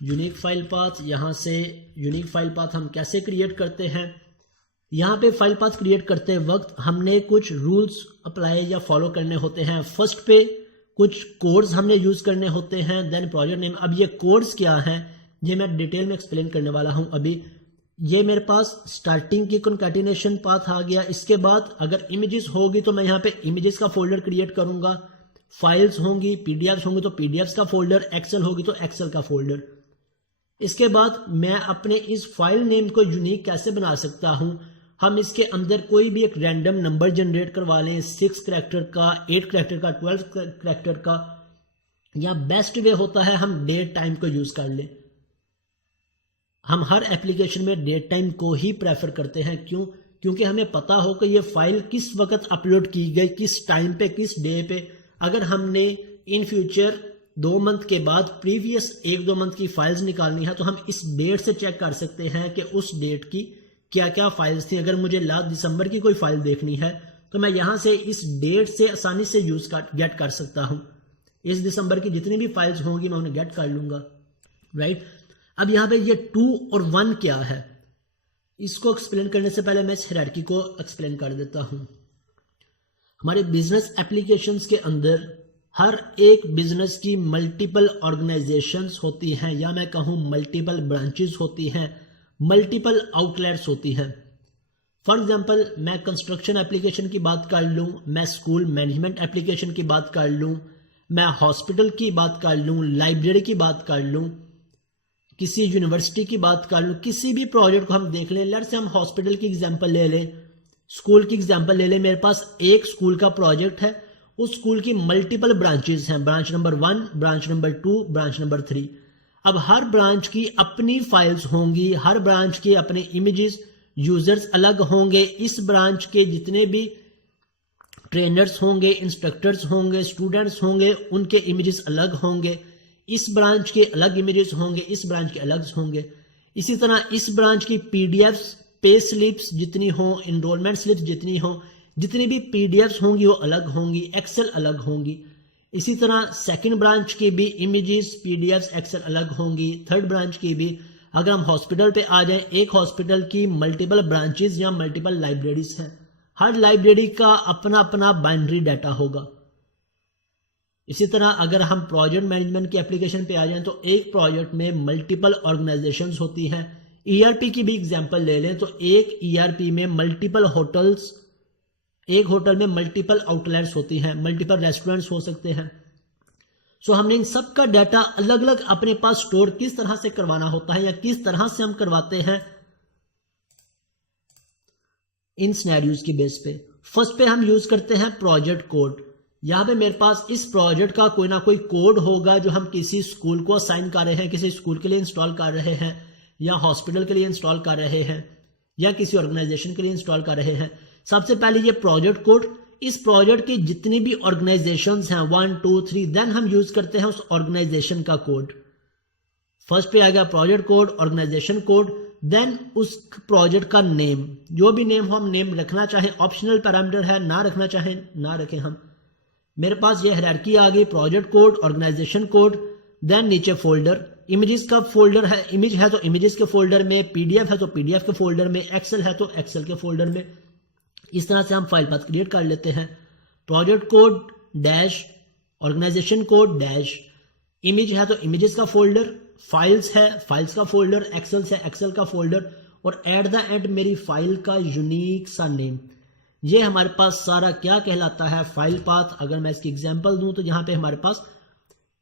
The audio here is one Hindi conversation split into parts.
Unique file path. यहाँ से यूनिक फाइल पाथ हम कैसे क्रिएट करते हैं, यहाँ पे फाइल पाथ क्रिएट करते वक्त हमने कुछ रूल्स अप्लाई या फॉलो करने होते हैं। फर्स्ट पे कुछ कोड्स हमने यूज करने होते हैं, देन प्रोजेक्ट नेम। अब ये कोड्स क्या हैं ये मैं डिटेल में एक्सप्लेन करने वाला हूँ अभी। ये मेरे पास स्टार्टिंग की कॉन्कैटिनेशन पाथ आ गया। इसके बाद अगर इमेजेस होगी तो मैं यहाँ पे इमेजेस का फोल्डर क्रिएट करूंगा, फाइल्स होंगी पीडीएफ्स होंगी तो पीडीएफ्स का फोल्डर, एक्सेल होगी तो एक्सेल का फोल्डर। इसके बाद मैं अपने इस फाइल नेम को यूनिक कैसे बना सकता हूं, हम इसके अंदर कोई भी एक रैंडम नंबर जनरेट करवा लें, 6 करैक्टर का, 8 करैक्टर का, 12 करैक्टर का, या बेस्ट वे होता है हम डेट टाइम को यूज कर लें। हम हर एप्लीकेशन में डेट टाइम को ही प्रेफर करते हैं। क्यों? क्योंकि हमें पता हो कि ये फाइल किस वक्त अपलोड की गई, किस टाइम पे, किस डे पे। अगर हमने इन फ्यूचर 2 मंथ के बाद प्रीवियस 1-2 मंथ की फाइल्स निकालनी है तो हम इस डेट से चेक कर सकते हैं कि उस डेट की क्या क्या फाइल्स थी। अगर मुझे लास्ट दिसंबर की कोई फाइल देखनी है तो मैं यहां से इस डेट से आसानी से गेट कर सकता हूं। इस दिसंबर की जितनी भी फाइल्स होंगी मैं उन्हें गेट कर लूंगा, राइट। अब यहां पे ये 2 और 1 क्या है, इसको एक्सप्लेन करने से पहले मैं इस हायरार्की को एक्सप्लेन कर देता हूं। हमारे बिजनेस एप्लीकेशंस के अंदर हर एक बिजनेस की मल्टीपल ऑर्गेनाइजेशंस होती हैं, या मैं कहूं मल्टीपल ब्रांचेस होती हैं, मल्टीपल आउटलेट्स होती हैं। फॉर एग्जांपल मैं कंस्ट्रक्शन एप्लीकेशन की बात कर लूं, मैं स्कूल मैनेजमेंट एप्लीकेशन की बात कर लूं, मैं हॉस्पिटल की बात कर लूं, लाइब्रेरी की बात कर लूं, किसी यूनिवर्सिटी की बात कर लूं, किसी भी प्रोजेक्ट को हम देख लें। लेट्स से हम हॉस्पिटल की एग्जांपल ले लें, स्कूल की एग्जांपल ले लें। मेरे पास एक स्कूल का प्रोजेक्ट है, उस स्कूल की मल्टीपल ब्रांचेस हैं, branch number 1, branch number 2, branch number 3। अब हर ब्रांच की अपनी फाइल्स होंगी, हर ब्रांच के अपने इमेजेस, यूजर्स अलग होंगे। इस ब्रांच के जितने भी ट्रेनर्स होंगे, इंस्ट्रक्टर्स होंगे, स्टूडेंट्स होंगे, उनके इमेजेस अलग होंगे। इस ब्रांच के अलग इमेजेस होंगे, इस ब्रांच के अलग होंगे। इसी तरह इस ब्रांच की पीडीएफ्स, पे स्लिप्स जितनी हो, एनरोलमेंट स्लिप्स जितनी हो, जितनी भी पीडीएफ्स होंगी वो अलग होंगी, एक्सेल अलग होंगी। इसी तरह सेकंड ब्रांच की भी इमेजेस, पीडीएफ्स, एक्सेल अलग होंगी। थर्ड ब्रांच की भी। अगर हम हॉस्पिटल पे आ जाएं, एक हॉस्पिटल की मल्टीपल ब्रांचेस या मल्टीपल लाइब्रेरीज हैं, हर लाइब्रेरी का अपना अपना बाइनरी डाटा होगा। इसी तरह अगर हम प्रोजेक्ट मैनेजमेंट की एप्लीकेशन पे आ जाएं तो एक प्रोजेक्ट में मल्टीपल ऑर्गेनाइजेशंस होती हैं। ईआरपी की भी एग्जांपल ले लें तो एक ईआरपी में मल्टीपल होटल्स, एक होटल में मल्टीपल आउटलेट्स होती हैं, मल्टीपल रेस्टोरेंट्स हो सकते हैं। सो हमने इन सब का डाटा अलग अलग अपने पास स्टोर किस तरह से करवाना होता है या किस तरह से हम करवाते हैं इन सिनेरियोज की बेस पे। फर्स्ट पे हम यूज करते हैं प्रोजेक्ट कोड। यहां पे मेरे पास इस प्रोजेक्ट का कोई ना कोई कोड होगा जो हम किसी स्कूल को असाइन कर रहे हैं, किसी स्कूल के लिए इंस्टॉल कर रहे हैं, या हॉस्पिटल के लिए इंस्टॉल कर रहे हैं, या किसी ऑर्गेनाइजेशन के लिए इंस्टॉल कर रहे हैं। सबसे पहले ये प्रोजेक्ट कोड, इस प्रोजेक्ट की जितनी भी ऑर्गेनाइजेशंस हैं 1, 2, 3, देन हम यूज करते हैं उस ऑर्गेनाइजेशन का कोड। फर्स्ट पे आ गया project code, organisation code, then उस प्रोजेक्ट का नेम। जो भी नेम हो हम नेम रखना चाहें, ऑप्शनल पैरामीटर है, ना रखना चाहें ना रखें हम। मेरे पास ये हायरार्की आ गई, project code, organisation code, then नीचे फोल्डर। इमेजेस का फोल्डर है, इमेज है तो इमेजेस के फोल्डर में, पीडीएफ है तो पीडीएफ के फोल्डर में, एक्सेल है तो एक्सेल के फोल्डर में। इस तरह से हम फाइल पाथ क्रिएट कर लेते हैं। Project code dash, organisation code dash, image है तो इमेजेस का फोल्डर, फाइल्स है फाइल्स का फोल्डर, एक्सेल है एक्सेल का फोल्डर, और एट द एंड मेरी फाइल का यूनिक सा नेम। ये हमारे पास सारा क्या कहलाता है, फाइल पाथ। अगर मैं इसकी एग्जांपल दूं तो यहां पे हमारे पास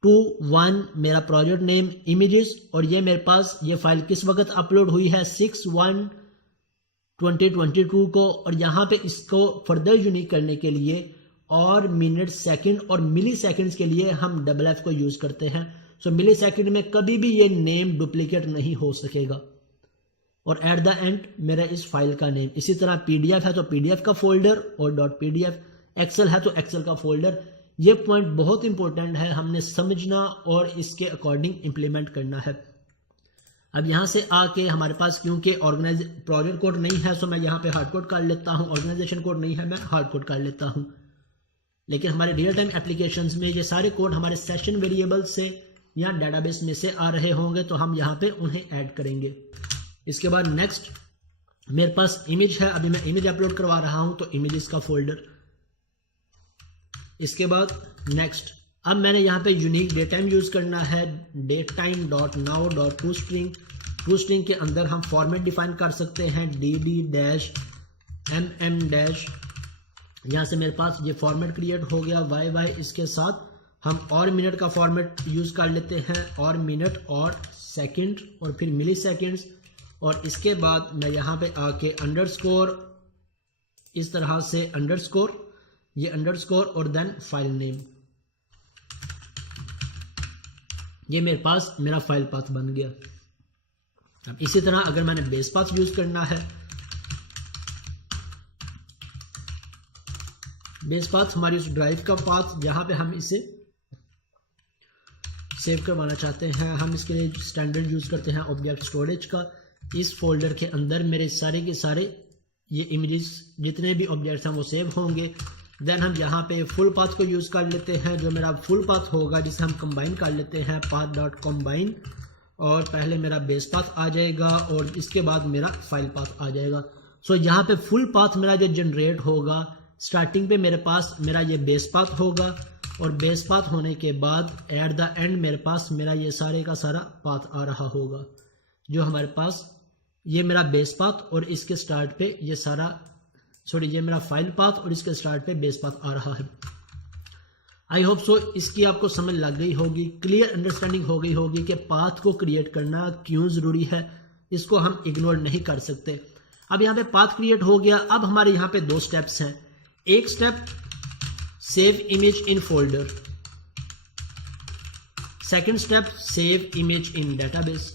2, 1 मेरा प्रोजेक्ट नेम, इमेजेस, और ये मेरे पास ये फाइल किस वक्त अपलोड हुई है 6/1/2022 को। और यहां पे इसको फर्दर यूनिक करने के लिए और मिनट, सेकंड और मिली सेकंड्स के लिए हम FF को यूज करते हैं। सो मिली सेकंड में कभी भी ये नेम डुप्लीकेट नहीं हो सकेगा। और एट द एंड मेरा इस फाइल का नेम। इसी तरह पीडीएफ है तो पीडीएफ का फोल्डर और .pdf, एक्सेल है तो एक्सेल का फोल्डर। ये पॉइंट बहुत इंपॉर्टेंट है, हमने समझना और इसके अकॉर्डिंग इंप्लीमेंट करना है। अब यहां से आके हमारे पास क्योंकि प्रोजेक्ट कोड नहीं है, सो मैं यहां पे हार्ड कोड कर लेता हूं, ऑर्गेनाइजेशन कोड नहीं है मैं हार्ड कोड कर लेता हूं। लेकिन हमारे रियल टाइम एप्लीकेशंस में ये सारे कोड हमारे सेशन वेरिएबल से या डेटाबेस में से आ रहे होंगे तो हम यहाँ पे उन्हें ऐड करेंगे। इसके बाद नेक्स्ट मेरे पास इमेज है, अभी मैं इमेज अपलोड करवा रहा हूँ तो इमेजेस का फोल्डर। इसके बाद नेक्स्ट अब मैंने यहाँ पे यूनिक डेट टाइम यूज़ करना है, date time dot now dot to string. To string के अंदर हम फॉर्मेट डिफाइन कर सकते हैं dd-mm-। यहाँ से मेरे पास ये फॉर्मेट क्रिएट हो गया yy। इसके साथ हम और मिनट का फॉर्मेट यूज़ कर लेते हैं, और मिनट और सेकंड और फिर मिली सेकेंड्स। और इसके बाद मैं यहाँ पे आके अंडरस्कोर, इस तरह से अंडरस्कोर, ये अंडरस्कोर और देन फाइल नेम। ये मेरे पास मेरा फाइल पाथ बन गया। अब इसी तरह अगर मैंने बेस पाथ यूज करना है, बेस पाथ हमारी उस ड्राइव का पाथ जहां पे हम इसे सेव करवाना चाहते हैं, हम इसके लिए स्टैंडर्ड यूज करते हैं ऑब्जेक्ट स्टोरेज का। इस फोल्डर के अंदर मेरे सारे के सारे ये इमेजेस जितने भी ऑब्जेक्ट्स हैं वो सेव होंगे। देन हम यहाँ पे फुल पाथ को यूज़ कर लेते हैं, जो मेरा फुल पाथ होगा जिसे हम कंबाइन कर लेते हैं, पाथ डॉट कंबाइन। और पहले मेरा बेस पाथ आ जाएगा और इसके बाद मेरा फाइल पाथ आ जाएगा। सो यहाँ पे फुल पाथ मेरा जो जनरेट होगा, स्टार्टिंग पे मेरे पास मेरा ये बेस पाथ होगा, और बेस पाथ होने के बाद एट द एंड मेरे पास मेरा ये सारे का सारा पाथ आ रहा होगा, जो हमारे पास ये मेरा बेस पाथ और इसके स्टार्ट पे ये सारा, सॉरी ये मेरा फाइल पाथ और इसके स्टार्ट पे बेस पाथ आ रहा है। आई होप सो इसकी आपको समझ लग गई होगी, क्लियर अंडरस्टैंडिंग हो गई होगी कि पाथ को क्रिएट करना क्यों ज़रूरी है, इसको हम इग्नोर नहीं कर सकते। अब यहाँ पे पाथ क्रिएट हो गया। अब हमारे यहाँ पे दो स्टेप्स हैं। एक step save image in folder, second step save image in database.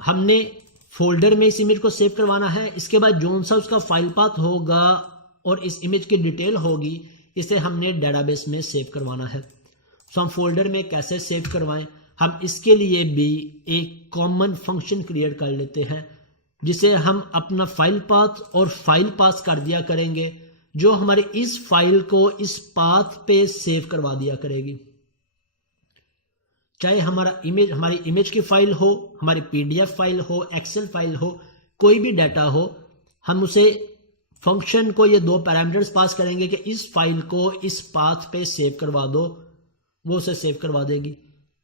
हमने फोल्डर में इस इमेज को सेव करवाना है, इसके बाद जोन सा उसका फाइल पाथ होगा और इस इमेज की डिटेल होगी, इसे हमने डेटाबेस में सेव करवाना है। तो हम फोल्डर में कैसे सेव करवाएं, हम इसके लिए भी एक कॉमन फंक्शन क्रिएट कर लेते हैं, जिसे हम अपना फाइल पाथ और फाइल पास कर दिया करेंगे, जो हमारे इस फाइल को इस पाथ पे सेव करवा दिया करेगी। चाहे हमारी इमेज की फाइल हो, हमारी PDF फाइल हो, एक्सेल फाइल हो, कोई भी डाटा हो, हम उसे फंक्शन को ये दो पैरामीटर्स पास करेंगे कि इस फाइल को इस पाथ पे सेव करवा दो, वो उसे सेव करवा देगी।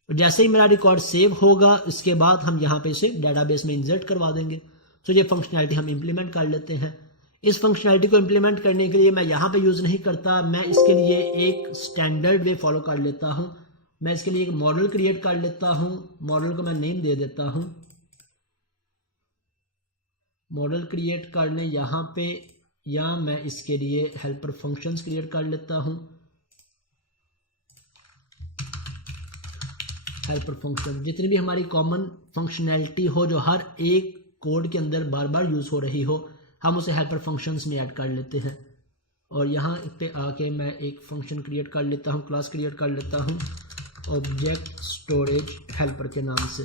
और जैसे ही मेरा रिकॉर्ड सेव होगा, इसके बाद हम यहाँ पे इसे डेटाबेस में इंसर्ट करवा देंगे। तो ये फंक्शनैलिटी हम इंप्लीमेंट कर लेते हैं। इस फंक्शनैलिटी को इंप्लीमेंट करने के लिए मैं यहाँ पे यूज़ नहीं करता, मैं इसके लिए एक स्टैंडर्ड वे फॉलो कर लेता हूँ। मैं इसके लिए एक मॉडल क्रिएट कर लेता हूँ, मॉडल को मैं नेम दे देता हूँ। मॉडल क्रिएट करने यहाँ पे, या मैं इसके लिए हेल्पर फंक्शंस क्रिएट कर लेता हूँ। हेल्पर फंक्शन जितनी भी हमारी कॉमन फंक्शनैलिटी हो, जो हर एक कोड के अंदर बार बार यूज़ हो रही हो, हम उसे हेल्पर फंक्शंस में ऐड कर लेते हैं। और यहाँ पे आके मैं एक फंक्शन क्रिएट कर लेता हूँ, क्लास क्रिएट कर लेता हूँ ऑब्जेक्ट स्टोरेज हेल्पर के नाम से।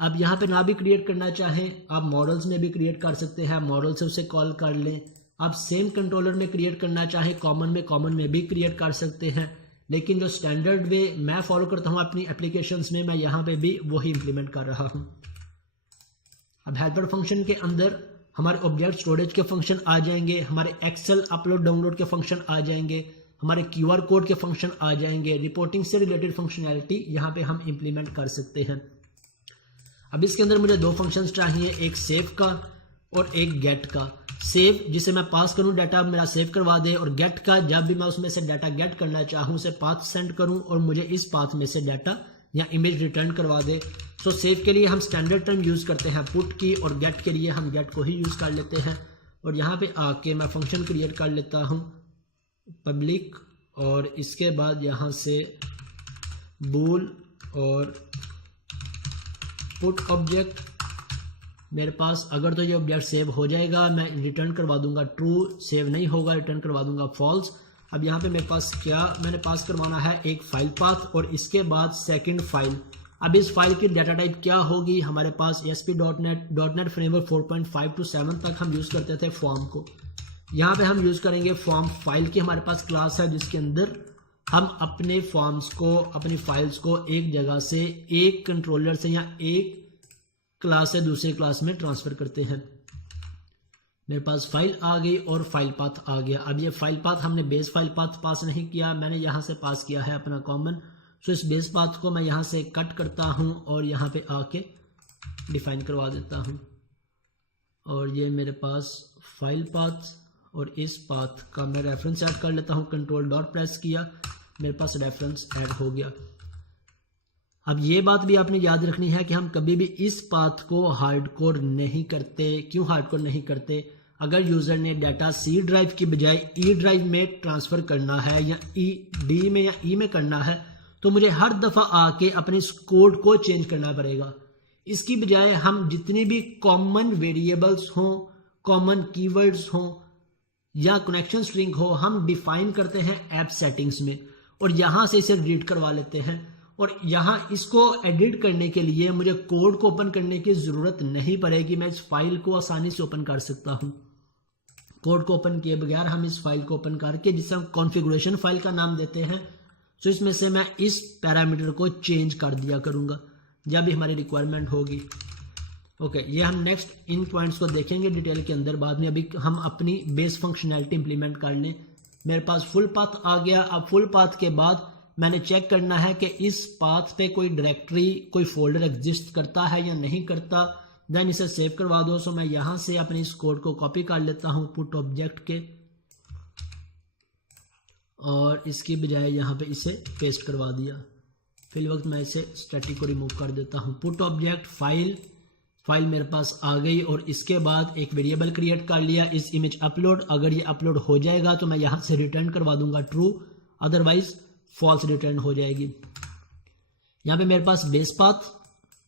अब यहाँ पे ना भी क्रिएट करना चाहें, आप मॉडल्स में भी क्रिएट कर सकते हैं, मॉडल से उसे कॉल कर लें। आप सेम कंट्रोलर में क्रिएट करना चाहें, कॉमन में भी क्रिएट कर सकते हैं। लेकिन जो स्टैंडर्ड वे मैं फॉलो करता हूँ अपनी एप्लीकेशंस में, मैं यहाँ पे भी वही इंप्लीमेंट कर रहा हूँ। अब हेल्पर फंक्शन के अंदर हमारे ऑब्जेक्ट स्टोरेज के फंक्शन आ जाएंगे, हमारे एक्सेल अपलोड डाउनलोड के फंक्शन आ जाएंगे, हमारे QR कोड के फंक्शन आ जाएंगे। रिपोर्टिंग से रिलेटेड फंक्शनैलिटी यहाँ पे हम इंप्लीमेंट कर सकते हैं। अब इसके अंदर मुझे दो फंक्शंस चाहिए, एक सेव का और एक गेट का। सेव जिसे मैं पास करूँ, डाटा मेरा सेव करवा दे, और गेट का जब भी मैं उसमें से डाटा गेट करना चाहूँ, उसे पाथ सेंड करूँ और मुझे इस पाथ में से डाटा या इमेज रिटर्न करवा दे। सो सेव के लिए हम स्टैंडर्ड टर्म यूज़ करते हैं पुट की, और गेट के लिए हम गेट को ही यूज़ कर लेते हैं। और यहाँ पे आके मैं फंक्शन क्रिएट कर लेता हूँ पब्लिक, और इसके बाद यहाँ से बूल और पुट ऑब्जेक्ट मेरे पास। अगर तो ये ऑब्जेक्ट सेव हो जाएगा, मैं रिटर्न करवा दूंगा ट्रू, सेव नहीं होगा रिटर्न करवा दूंगा फॉल्स। अब यहाँ पे मेरे पास क्या मैंने पास करवाना है, एक फाइल पाथ और इसके बाद सेकंड फाइल। अब इस फाइल की डाटा टाइप क्या होगी, हमारे पास ASP.NET फ्रेमवर्क 4.5 to 7 तक हम यूज़ करते थे फॉर्म को। यहाँ पे हम यूज़ करेंगे फॉर्म फाइल की, हमारे पास क्लास है जिसके अंदर हम अपने फॉर्म्स को, अपनी फाइल्स को एक जगह से, एक कंट्रोलर से या एक क्लास से दूसरे क्लास में ट्रांसफर करते हैं। मेरे पास फाइल आ गई और फाइल पाथ आ गया। अब ये फाइल पाथ हमने बेस फाइल पाथ पास नहीं किया, मैंने यहाँ से पास किया है अपना कॉमन। सो इस बेस पाथ को मैं यहाँ से कट करता हूँ और यहाँ पे आके डिफाइन करवा देता हूँ। और ये मेरे पास फाइल पाथ और इस पाथ का मैं रेफरेंस ऐड कर लेता हूँ। कंट्रोल डॉट प्रेस किया, मेरे पास रेफरेंस ऐड हो गया। अब ये बात भी आपने याद रखनी है कि हम कभी भी इस पाथ को हार्डकोड नहीं करते। क्यों हार्डकोड नहीं करते? अगर यूजर ने डाटा सी ड्राइव की बजाय ई ड्राइव में ट्रांसफर करना है या ई डी में या ई में करना है, तो मुझे हर दफा आके अपने इस कोड को चेंज करना पड़ेगा। इसकी बजाय हम जितनी भी कॉमन वेरिएबल्स हों, कॉमन कीवर्ड्स हों या कनेक्शन स्ट्रिंग हो, हम डिफाइन करते हैं ऐप सेटिंग्स में और यहां से इसे रीड करवा लेते हैं। और यहाँ इसको एडिट करने के लिए मुझे कोड को ओपन करने की जरूरत नहीं पड़ेगी, मैं इस फाइल को आसानी से ओपन कर सकता हूँ। कोड को ओपन किए बगैर हम इस फाइल को ओपन करके, जिसे हम कॉन्फ़िगरेशन फाइल का नाम देते हैं, तो इसमें से मैं इस पैरामीटर को चेंज कर दिया करूँगा जब भी हमारी रिक्वायरमेंट होगी। ओके, ये हम नेक्स्ट इन पॉइंट्स को देखेंगे डिटेल के अंदर बाद में। अभी हम अपनी बेस फंक्शनैलिटी इंप्लीमेंट कर लें। मेरे पास फुल पाथ आ गया। अब फुल पाथ के बाद मैंने चेक करना है कि इस पाथ पे कोई डायरेक्टरी, कोई फोल्डर एग्जिस्ट करता है या नहीं करता। देन इसे सेव करवा दो। सो मैं यहाँ से अपने इस कोड को कॉपी कर लेता हूँ पुट ऑब्जेक्ट के, और इसकी बजाय यहाँ पे इसे पेस्ट करवा दिया। फिल वक्त मैं इसे स्टैटिक को रिमूव कर देता हूँ। पुट ऑब्जेक्ट फाइल मेरे पास आ गई और इसके बाद एक वेरिएबल क्रिएट कर लिया, इस इमेज अपलोड। अगर ये अपलोड हो जाएगा तो मैं यहाँ से रिटर्न करवा दूंगा ट्रू, अदरवाइज फॉल्स रिटर्न हो जाएगी। यहाँ पे मेरे पास बेस पाथ,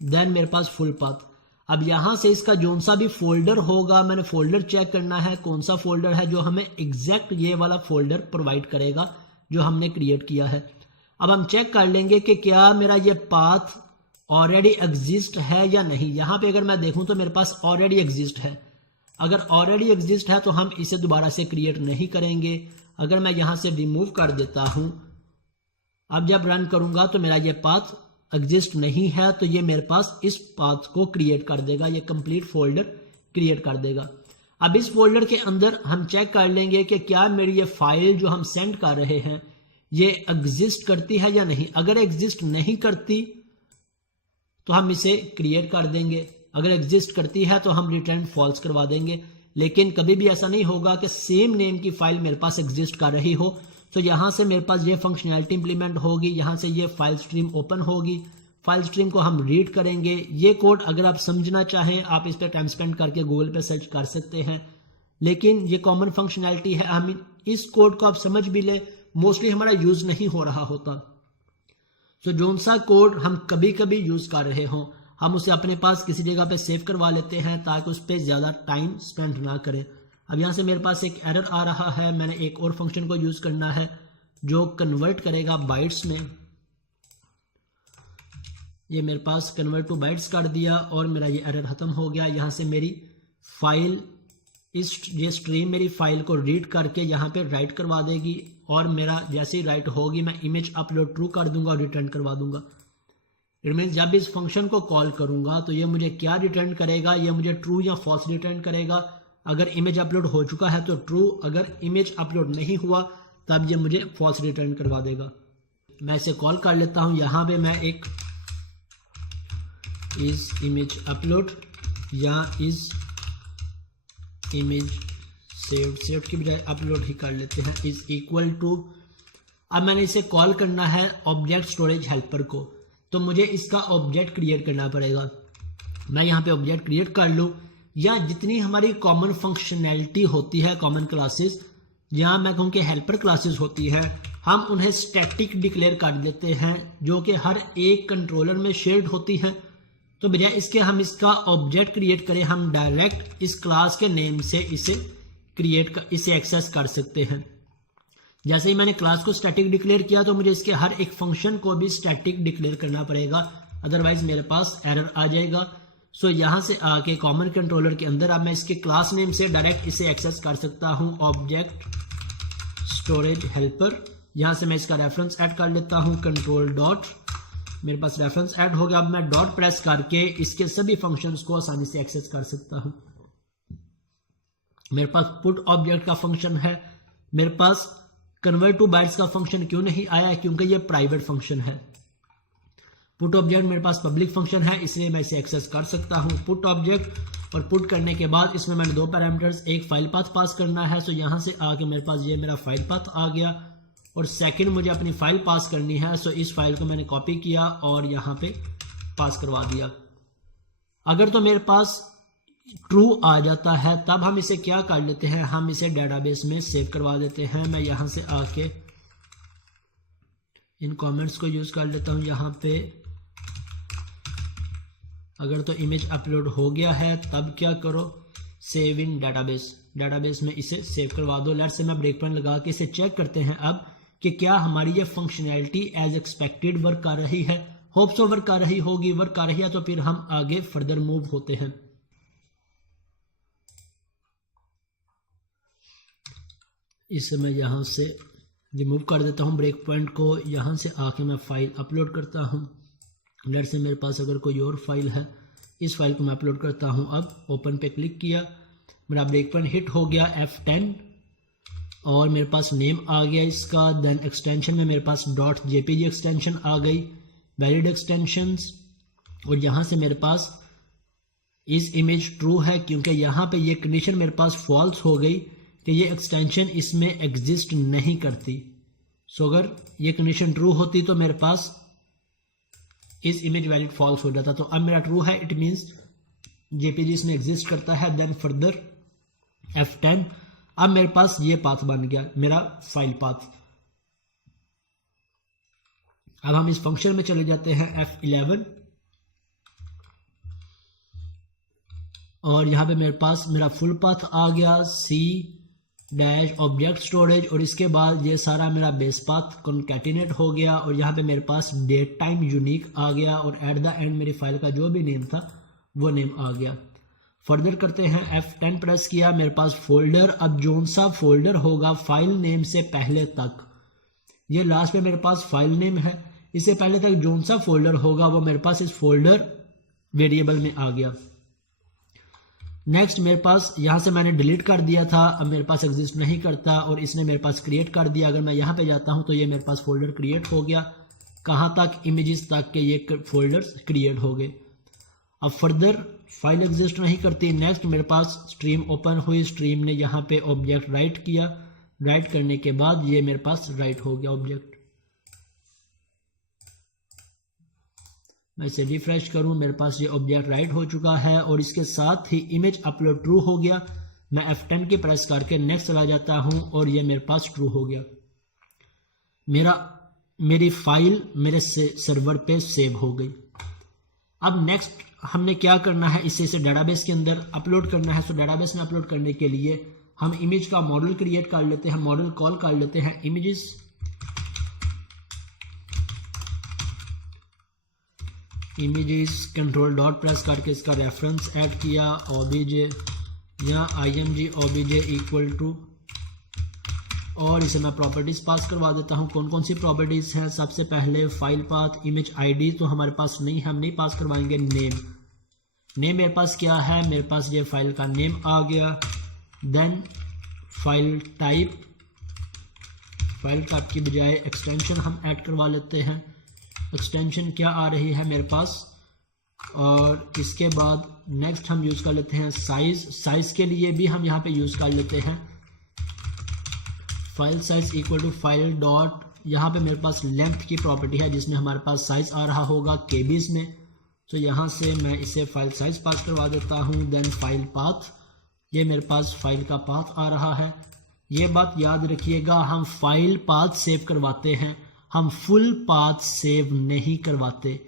देन मेरे पास फुल पाथ। अब यहाँ से इसका जोन सा भी फोल्डर होगा, मैंने फोल्डर चेक करना है कौन सा फोल्डर है जो हमें एग्जैक्ट ये वाला फोल्डर प्रोवाइड करेगा जो हमने क्रिएट किया है। अब हम चेक कर लेंगे कि क्या मेरा ये पाथ ऑलरेडी एग्जिस्ट है या नहीं। यहाँ पे अगर मैं देखूं तो मेरे पास ऑलरेडी एग्जिस्ट है। अगर ऑलरेडी एग्जिस्ट है तो हम इसे दोबारा से क्रिएट नहीं करेंगे। अगर मैं यहाँ से रिमूव कर देता हूँ, अब जब रन करूंगा तो मेरा ये पाथ एग्जिस्ट नहीं है, तो ये मेरे पास इस पाथ को क्रिएट कर देगा, ये कंप्लीट फोल्डर क्रिएट कर देगा। अब इस फोल्डर के अंदर हम चेक कर लेंगे कि क्या मेरी ये फाइल जो हम सेंड कर रहे हैं ये एग्जिस्ट करती है या नहीं। अगर एग्जिस्ट नहीं करती तो हम इसे क्रिएट कर देंगे, अगर एग्जिस्ट करती है तो हम रिटर्न फॉल्स करवा देंगे। लेकिन कभी भी ऐसा नहीं होगा कि सेम नेम की फाइल मेरे पास एग्जिस्ट कर रही हो। तो यहाँ से मेरे पास ये फंक्शनैलिटी इंप्लीमेंट होगी, यहाँ से ये फाइल स्ट्रीम ओपन होगी, फाइल स्ट्रीम को हम रीड करेंगे। ये कोड अगर आप समझना चाहें आप इस पर टाइम स्पेंड करके गूगल पे सर्च कर सकते हैं, लेकिन ये कॉमन फंक्शनैलिटी है। हम इस कोड को आप समझ भी ले, मोस्टली हमारा यूज नहीं हो रहा होता। सो जोन सा कोड हम कभी कभी यूज कर रहे हों, हम उसे अपने पास किसी जगह पे सेव करवा लेते हैं ताकि उस पर ज्यादा टाइम स्पेंड ना करें। अब यहाँ से मेरे पास एक एरर आ रहा है, मैंने एक और फंक्शन को यूज करना है जो कन्वर्ट करेगा बाइट्स में। ये मेरे पास कन्वर्ट टू बाइट्स कर दिया और मेरा ये एरर खत्म हो गया। यहाँ से मेरी फाइल, ये स्ट्रीम मेरी फाइल को रीड करके यहाँ पे राइट करवा देगी और मेरा जैसे ही राइट होगी मैं इमेज अपलोड ट्रू कर दूंगा और रिटर्न करवा दूंगा। इट मीन्स जब इस फंक्शन को कॉल करूंगा तो ये मुझे क्या रिटर्न करेगा, ये मुझे ट्रू या फॉल्स रिटर्न करेगा। अगर इमेज अपलोड हो चुका है तो ट्रू, अगर इमेज अपलोड नहीं हुआ तब ये मुझे फॉल्स रिटर्न करवा देगा। मैं इसे कॉल कर लेता हूं। यहाँ पे मैं एक इस इमेज अपलोड या इस इमेज सेव की बजाय अपलोड ही कर लेते हैं, इज इक्वल टू। अब मैंने इसे कॉल करना है ऑब्जेक्ट स्टोरेज हेल्पर को, तो मुझे इसका ऑब्जेक्ट क्रिएट करना पड़ेगा। मैं यहाँ पे ऑब्जेक्ट क्रिएट कर लूँ, या जितनी हमारी कॉमन फंक्शनैलिटी होती है, कॉमन क्लासेस, जहाँ मैं कहूँ कि हेल्पर क्लासेस होती हैं, हम उन्हें स्टैटिक डिक्लेयर कर देते हैं जो कि हर एक कंट्रोलर में शेयर्ड होती हैं। तो बजाय इसके हम इसका ऑब्जेक्ट क्रिएट करें, हम डायरेक्ट इस क्लास के नेम से इसे एक्सेस कर सकते हैं। जैसे ही मैंने क्लास को स्टैटिक डिक्लेयर किया तो मुझे इसके हर एक फंक्शन को भी स्टैटिक डिक्लेयर करना पड़ेगा, अदरवाइज मेरे पास एरर आ जाएगा। सो यहाँ से आके कॉमन कंट्रोलर के अंदर अब मैं इसके क्लास नेम से डायरेक्ट इसे एक्सेस कर सकता हूँ, ऑब्जेक्ट स्टोरेज हेल्पर, यहाँ से मैं इसका रेफरेंस ऐड कर लेता हूँ, कंट्रोल डॉट, मेरे पास रेफरेंस ऐड हो गया। अब मैं डॉट प्रेस करके इसके सभी फंक्शंस को आसानी से एक्सेस कर सकता हूँ। मेरे पास पुट ऑब्जेक्ट का फंक्शन है, मेरे पास कन्वर्ट टू बाइट्स का फंक्शन क्यों नहीं आया, क्योंकि ये प्राइवेट फंक्शन है। पुट ऑब्जेक्ट मेरे पास पब्लिक फंक्शन है, इसलिए मैं इसे एक्सेस कर सकता हूँ। पुट ऑब्जेक्ट और पुट करने के बाद इसमें मैंने दो पैरामीटर्स, एक फाइल पाथ पास करना है, सो यहाँ से आके मेरे पास ये मेरा फाइल पाथ आ गया, और सेकंड मुझे अपनी फाइल पास करनी है, सो इस फाइल को मैंने कॉपी किया और यहाँ पे पास करवा दिया। अगर तो मेरे पास ट्रू आ जाता है तब हम इसे क्या कर लेते हैं, हम इसे डेटाबेस में सेव करवा देते हैं। मैं यहाँ से आके इन कमेंट्स को यूज कर लेता हूँ। यहाँ पे अगर तो इमेज अपलोड हो गया है तब क्या करो, सेव इन डेटाबेस, डेटाबेस में इसे सेव करवा दो। लेट्स से मैं ब्रेक पॉइंट लगा के इसे चेक करते हैं अब कि क्या हमारी ये फंक्शनैलिटी एज एक्सपेक्टेड वर्क कर रही है। होप सो वर्क कर रही होगी, वर्क कर रही है तो फिर हम आगे फर्दर मूव होते हैं। इसे मैं यहाँ से रिमूव कर देता हूँ ब्रेक पॉइंट को। यहाँ से आके मैं फाइल अपलोड करता हूँ। लेट्स से मेरे पास अगर कोई और फाइल है, इस फाइल को मैं अपलोड करता हूँ। अब ओपन पे क्लिक किया, मेरा ब्रेक पॉइंट हिट हो गया F10 और मेरे पास नेम आ गया इसका। देन एक्सटेंशन में मेरे पास .jpg एक्सटेंशन आ गई, वैलिड एक्सटेंशंस, और यहाँ से मेरे पास इस इमेज ट्रू है क्योंकि यहाँ पे ये कंडीशन मेरे पास फॉल्स हो गई कि ये एक्सटेंशन इसमें एग्जिस्ट नहीं करती। सो अगर ये कंडीशन ट्रू होती तो मेरे पास इस इमेज वैलिड फॉल्स हो जाता। तो अब मेरा ट्रू है, इट मींस जेपीजी इसमें एग्जिस्ट करता है। देन फर्दर F10, अब मेरे पास ये पाथ बन गया, मेरा फाइल पाथ। अब हम इस फंक्शन में चले जाते हैं F11 और यहाँ पे मेरे पास मेरा फुल पाथ आ गया, C डैश ऑब्जेक्ट स्टोरेज, और इसके बाद ये सारा मेरा बेस पाथ कॉन्कैटिनेट हो गया और यहाँ पे मेरे पास डेट टाइम यूनिक आ गया और एट द एंड मेरी फाइल का जो भी नेम था वो नेम आ गया। फर्दर करते हैं, F10 प्रेस किया, मेरे पास फोल्डर, अब जोन सा फोल्डर होगा फाइल नेम से पहले तक, ये लास्ट पे मेरे पास फाइल नेम है, इससे पहले तक जोन सा फोल्डर होगा वो मेरे पास इस फोल्डर वेरिएबल में आ गया। नेक्स्ट मेरे पास यहाँ से मैंने डिलीट कर दिया था, अब मेरे पास एग्जिस्ट नहीं करता और इसने मेरे पास क्रिएट कर दिया। अगर मैं यहाँ पे जाता हूँ तो ये मेरे पास फोल्डर क्रिएट हो गया, कहाँ तक, इमेजेस तक के ये फोल्डर्स क्रिएट हो गए। अब फर्दर फाइल एग्जिस्ट नहीं करती। नेक्स्ट मेरे पास स्ट्रीम ओपन हुई, स्ट्रीम ने यहाँ पे ऑब्जेक्ट राइट किया, राइट करने के बाद ये मेरे पास राइट हो गया ऑब्जेक्ट। मैं इसे रिफ्रेश करूं, मेरे पास ये ऑब्जेक्ट राइट हो चुका है और इसके साथ ही इमेज अपलोड ट्रू हो गया। मैं F10 की प्रेस करके नेक्स्ट चला जाता हूं और ये मेरे पास ट्रू हो गया। मेरी फाइल मेरे सर्वर पे सेव हो गई। अब नेक्स्ट हमने क्या करना है, इसे डेटाबेस के अंदर अपलोड करना है। सो डेटाबेस में अपलोड करने के लिए हम इमेज का मॉडल क्रिएट कर लेते हैं, मॉडल कॉल कर लेते हैं इमेजेस, कंट्रोल डॉट प्रेस करके इसका रेफरेंस ऐड किया, obj या img obj इक्वल टू, और इसे मैं प्रॉपर्टीज पास करवा देता हूँ। कौन कौन सी प्रॉपर्टीज हैं, सबसे पहले फाइल पाथ, इमेज आईडी तो हमारे पास नहीं है, हम नहीं पास करवाएंगे। नेम मेरे पास क्या है, मेरे पास ये फाइल का नेम आ गया। देन फाइल टाइप की बजाय एक्सटेंशन हम ऐड करवा लेते हैं। एक्सटेंशन क्या आ रही है मेरे पास, और इसके बाद नेक्स्ट हम यूज कर लेते हैं साइज के लिए भी हम यहाँ पे यूज कर लेते हैं file size equal to file dot, यहाँ पे मेरे पास लेंथ की प्रॉपर्टी है जिसमें हमारे पास साइज आ रहा होगा केबीज में। तो यहाँ से मैं इसे फाइल साइज पास करवा देता हूँ। देन फाइल पाथ, ये मेरे पास फाइल का पाथ आ रहा है। ये बात याद रखिएगा, हम फाइल पाथ सेव करवाते हैं, हम फुल पाथ सेव नहीं करवाते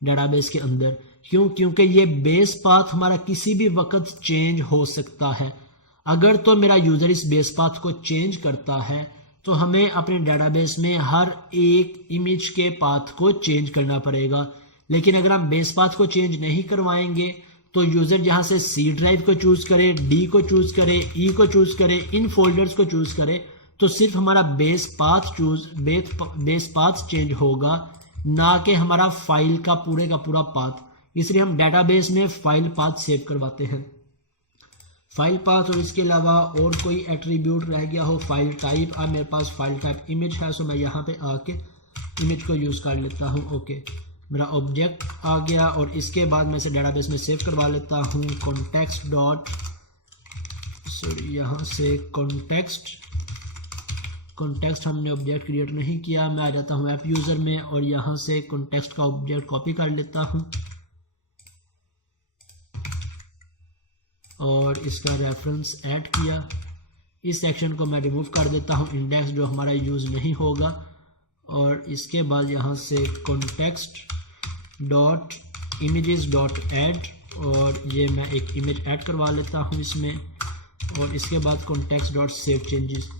डेटाबेस के अंदर। क्यों? क्योंकि ये बेस पाथ हमारा किसी भी वक्त चेंज हो सकता है। अगर तो मेरा यूजर इस बेस पाथ को चेंज करता है तो हमें अपने डेटाबेस में हर एक इमेज के पाथ को चेंज करना पड़ेगा। लेकिन अगर हम बेस पाथ को चेंज नहीं करवाएंगे तो यूजर जहां से सी ड्राइव को चूज करे, डी को चूज करे, ई को चूज करे, इन फोल्डर्स को चूज करे, तो सिर्फ हमारा बेस पाथ चेंज होगा, ना कि हमारा फाइल का पूरा पाथ। इसलिए हम डेटाबेस में फाइल पाथ सेव करवाते हैं। फाइल पाथ और इसके अलावा और कोई एट्रीब्यूट रह गया हो, फाइल टाइप। अब मेरे पास फाइल टाइप इमेज है, सो मैं यहाँ पे आके इमेज को यूज़ कर लेता हूँ। ओके, मेरा ऑब्जेक्ट आ गया और इसके बाद मैं इसे डेटाबेस में सेव करवा लेता हूँ। कॉन्टेक्स्ट डॉट यहाँ से कॉन्टेक्स्ट हमने ऑब्जेक्ट क्रिएट नहीं किया। मैं आ जाता हूँ ऐप यूज़र में और यहाँ से कॉन्टेक्स्ट का ऑब्जेक्ट कॉपी कर लेता हूँ और इसका रेफरेंस ऐड किया। इस सेक्शन को मैं रिमूव कर देता हूँ, इंडेक्स जो हमारा यूज़ नहीं होगा। और इसके बाद यहाँ से context dot images dot add, और ये मैं एक इमेज ऐड करवा लेता हूँ इसमें। और इसके बाद कॉन्टेक्स्ट डॉट सेव चेंजेस।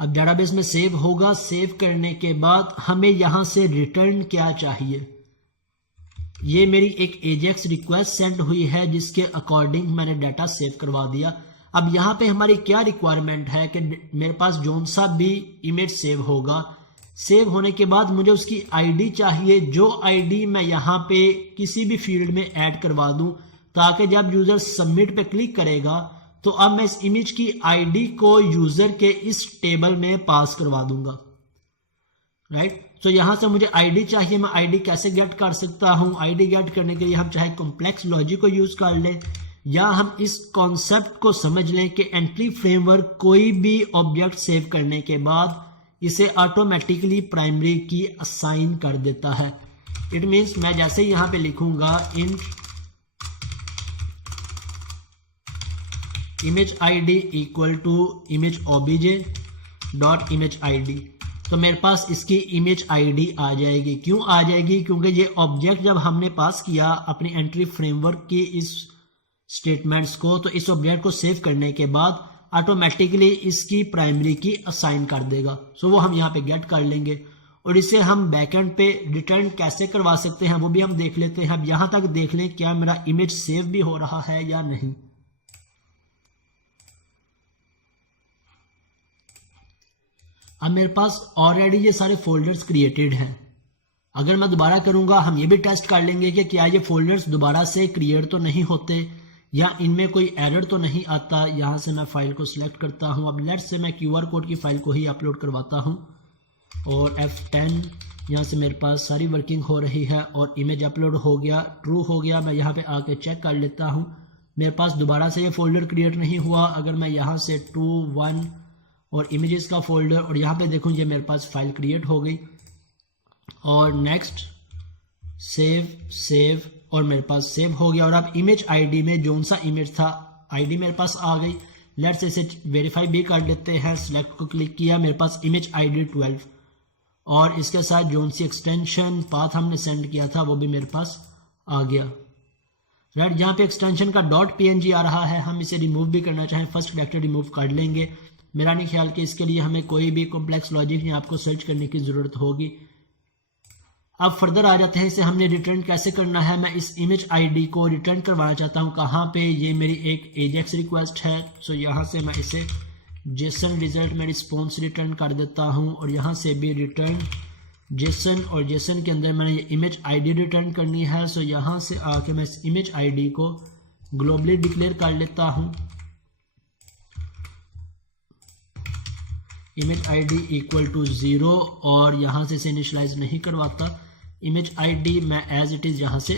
अब डेटाबेस में सेव होगा। सेव करने के बाद हमें यहाँ से रिटर्न क्या चाहिए, ये मेरी एक एजेक्स रिक्वेस्ट सेंड हुई है जिसके अकॉर्डिंग मैंने डाटा सेव करवा दिया। अब यहाँ पे हमारी क्या रिक्वायरमेंट है कि मेरे पास जोन सा भी इमेज सेव होगा, सेव होने के बाद मुझे उसकी आईडी चाहिए, जो आईडी मैं यहाँ पे किसी भी फील्ड में ऐड करवा दूं, ताकि जब यूजर सबमिट पे क्लिक करेगा तो अब मैं इस इमेज की आईडी को यूजर के इस टेबल में पास करवा दूंगा। राइट, तो यहां से मुझे आईडी चाहिए। मैं आईडी कैसे गेट कर सकता हूं? आईडी गेट करने के लिए हम चाहे कॉम्प्लेक्स लॉजिक को यूज कर लें या हम इस कॉन्सेप्ट को समझ लें कि एंट्री फ्रेमवर्क कोई भी ऑब्जेक्ट सेव करने के बाद इसे ऑटोमेटिकली प्राइमरी की असाइन कर देता है। इट मीन्स मैं जैसे यहां पे लिखूंगा int image ID equal to image OBJ dot image ID, तो मेरे पास इसकी इमेज आईडी आ जाएगी। क्यों आ जाएगी? क्योंकि ये ऑब्जेक्ट जब हमने पास किया अपनी एंट्री फ्रेमवर्क की इस स्टेटमेंट्स को, तो इस ऑब्जेक्ट को सेव करने के बाद ऑटोमेटिकली इसकी प्राइमरी की असाइन कर देगा। सो वो हम यहाँ पे गेट कर लेंगे और इसे हम बैकएंड पे रिटर्न कैसे करवा सकते हैं वो भी हम देख लेते हैं। अब यहाँ तक देख लें क्या मेरा इमेज सेव भी हो रहा है या नहीं। अब मेरे पास ऑलरेडी ये सारे फोल्डर्स क्रिएटेड हैं। अगर मैं दोबारा करूंगा हम ये भी टेस्ट कर लेंगे कि क्या ये फोल्डर्स दोबारा से क्रिएट तो नहीं होते या इनमें कोई एरर तो नहीं आता। यहाँ से मैं फाइल को सिलेक्ट करता हूँ। अब लेट्स से मैं QR कोड की फाइल को ही अपलोड करवाता हूँ और F10 यहाँ से मेरे पास सारी वर्किंग हो रही है और इमेज अपलोड हो गया, ट्रू हो गया। मैं यहाँ पे आके चेक कर लेता हूँ, मेरे पास दोबारा से ये फोल्डर क्रिएट नहीं हुआ। अगर मैं यहाँ से 2 1 और इमेजेस का फोल्डर और यहाँ पे देखूँ ये मेरे पास फाइल क्रिएट हो गई और नेक्स्ट सेव और मेरे पास सेव हो गया। और अब इमेज आईडी में जोन सा इमेज था आईडी मेरे पास आ गई। लेट्स इसे वेरीफाई भी कर लेते हैं। सिलेक्ट को क्लिक किया, मेरे पास इमेज आईडी 12 और इसके साथ जोन सी एक्सटेंशन पाथ हमने सेंड किया था वो भी मेरे पास आ गया। राइट, यहाँ पे एक्सटेंशन का .png आ रहा है, हम इसे रिमूव भी करना चाहें फर्स्ट कैरेक्टर रिमूव कर लेंगे। मेरा नहीं ख्याल कि इसके लिए हमें कोई भी कॉम्प्लेक्स लॉजिक या आपको सर्च करने की ज़रूरत होगी। अब फर्दर आ जाते हैं, इसे हमने रिटर्न कैसे करना है। मैं इस इमेज आईडी को रिटर्न करवाना चाहता हूँ। कहाँ पे? ये मेरी एक एजेक्स रिक्वेस्ट है, सो यहाँ से मैं इसे जेसन रिजल्ट में रिस्पॉन्स रिटर्न कर देता हूँ और यहाँ से भी रिटर्न जेसन और जेसन के अंदर मैंने ये इमेज आईडी रिटर्न करनी है। सो यहाँ से आके मैं इस इमेज आईडी को ग्लोबली डिक्लेयर कर लेता हूँ। इमेज आईडी इक्वल टू 0 और यहाँ से इनिशियलाइज नहीं करवाता। इमेज आईडी मैं एज इट इज़ यहाँ से